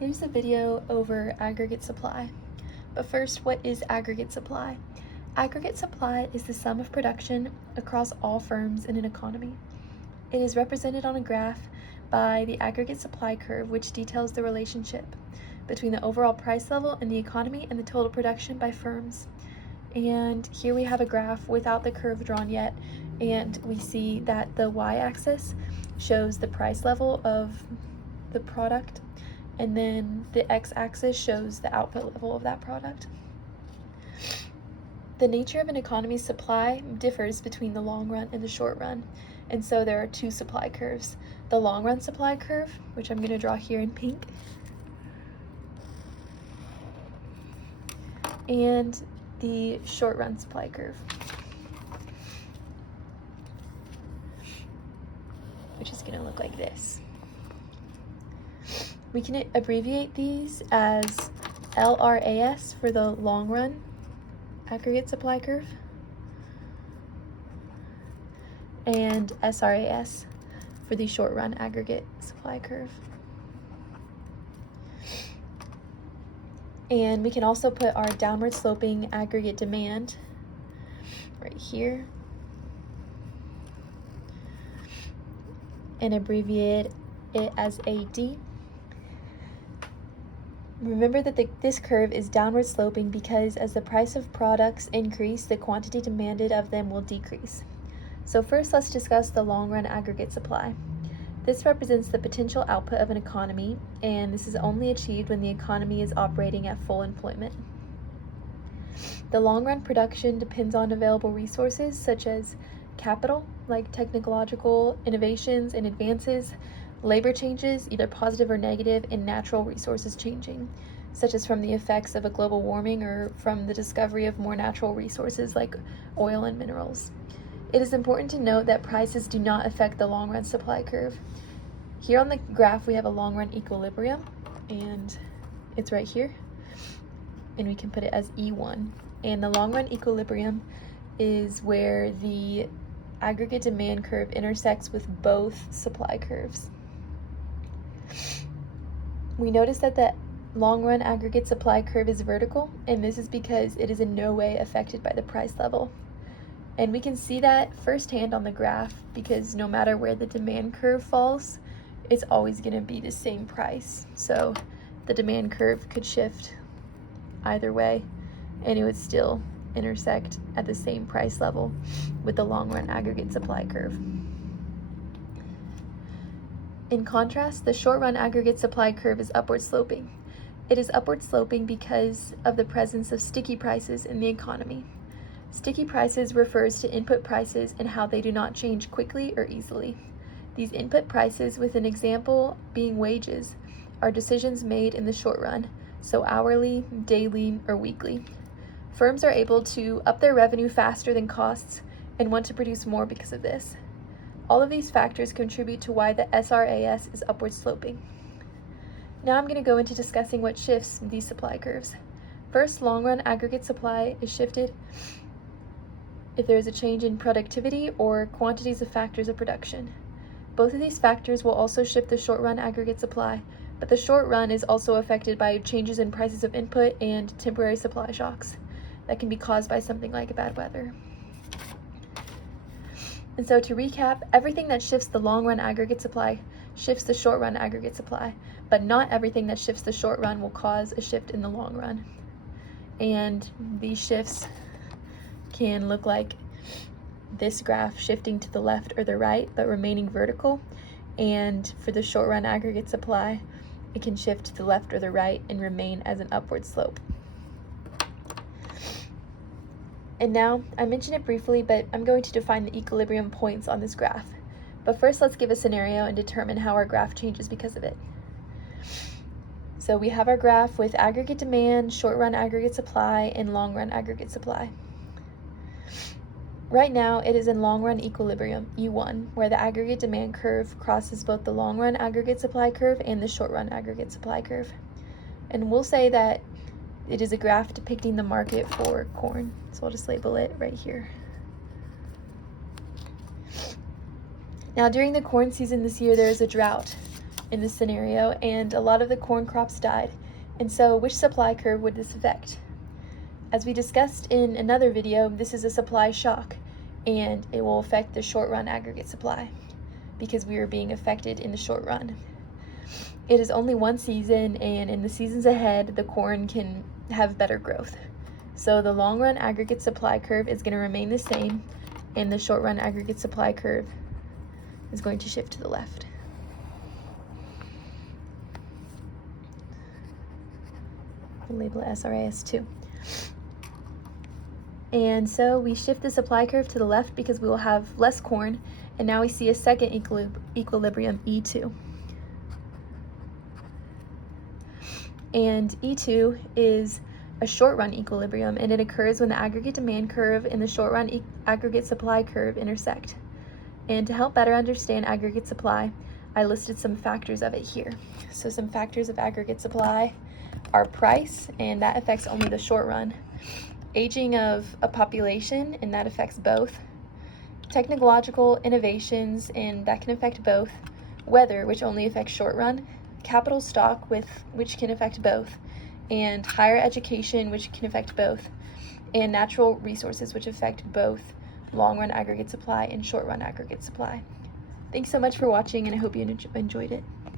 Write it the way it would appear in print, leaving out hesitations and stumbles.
Here's a video over aggregate supply. But first, what is aggregate supply? Aggregate supply is the sum of production across all firms in an economy. It is represented on a graph by the aggregate supply curve, which details the relationship between the overall price level in the economy and the total production by firms. And here we have a graph without the curve drawn yet, and we see that the y-axis shows the price level of the product, and then the x-axis shows the output level of that product. The nature of an economy's supply differs between the long run and the short run, and so there are two supply curves. The long run supply curve, which I'm going to draw here in pink, and the short run supply curve, which is going to look like this. We can abbreviate these as LRAS for the long run aggregate supply curve and SRAS for the short run aggregate supply curve. And we can also put our downward sloping aggregate demand right here and abbreviate it as AD. Remember that this curve is downward sloping because as the price of products increase, the quantity demanded of them will decrease. So first, let's discuss the long run aggregate supply. This represents the potential output of an economy, and this is only achieved when the economy is operating at full employment. The long run production depends on available resources such as capital, like technological innovations and advances, labor changes, either positive or negative, and natural resources changing, such as from the effects of a global warming or from the discovery of more natural resources like oil and minerals. It is important to note that prices do not affect the long run supply curve. Here on the graph we have a long run equilibrium, and it's right here, and we can put it as E1. And the long run equilibrium is where the aggregate demand curve intersects with both supply curves. We notice that the long run aggregate supply curve is vertical, and this is because it is in no way affected by the price level. And we can see that firsthand on the graph because no matter where the demand curve falls, it's always going to be the same price. So the demand curve could shift either way, and it would still intersect at the same price level with the long run aggregate supply curve. In contrast, the short run aggregate supply curve is upward sloping. It is upward sloping because of the presence of sticky prices in the economy. Sticky prices refers to input prices and how they do not change quickly or easily. These input prices, with an example being wages, are decisions made in the short run, so hourly, daily, or weekly. Firms are able to up their revenue faster than costs and want to produce more because of this. All of these factors contribute to why the SRAS is upward sloping. Now I'm going to go into discussing what shifts these supply curves. First, long run aggregate supply is shifted if there is a change in productivity or quantities of factors of production. Both of these factors will also shift the short run aggregate supply, but the short run is also affected by changes in prices of input and temporary supply shocks that can be caused by something like bad weather. And so to recap, everything that shifts the long run aggregate supply shifts the short run aggregate supply, but not everything that shifts the short run will cause a shift in the long run. And these shifts can look like this graph shifting to the left or the right, but remaining vertical. And for the short run aggregate supply, it can shift to the left or the right and remain as an upward slope. And now, I mentioned it briefly, but I'm going to define the equilibrium points on this graph. But first, let's give a scenario and determine how our graph changes because of it. So we have our graph with aggregate demand, short run aggregate supply, and long run aggregate supply. Right now, it is in long run equilibrium, E1, where the aggregate demand curve crosses both the long run aggregate supply curve and the short run aggregate supply curve. And we'll say that it is a graph depicting the market for corn. So I'll just label it right here. Now during the corn season this year, there is a drought. in this scenario, and a lot of the corn crops died. And so which supply curve would this affect? As we discussed in another video, this is a supply shock, and it will affect the short run aggregate supply because we are being affected in the short run. It is only one season, and in the seasons ahead, the corn can have better growth. So the long run aggregate supply curve is going to remain the same, and the short run aggregate supply curve is going to shift to the left. We'll label it SRAS2. And so we shift the supply curve to the left because we will have less corn, and now we see a second equilibrium, E2. And E2 is a short-run equilibrium, and it occurs when the aggregate demand curve and the short-run aggregate supply curve intersect. And to help better understand aggregate supply, I listed some factors of it here. So some factors of aggregate supply are price, and that affects only the short run. Aging of a population, and that affects both. Technological innovations, and that can affect both. Weather, which only affects short run. Capital stock, which can affect both. And higher education, which can affect both. And natural resources, which affect both long run aggregate supply and short run aggregate supply. Thanks so much for watching, and I hope you enjoyed it.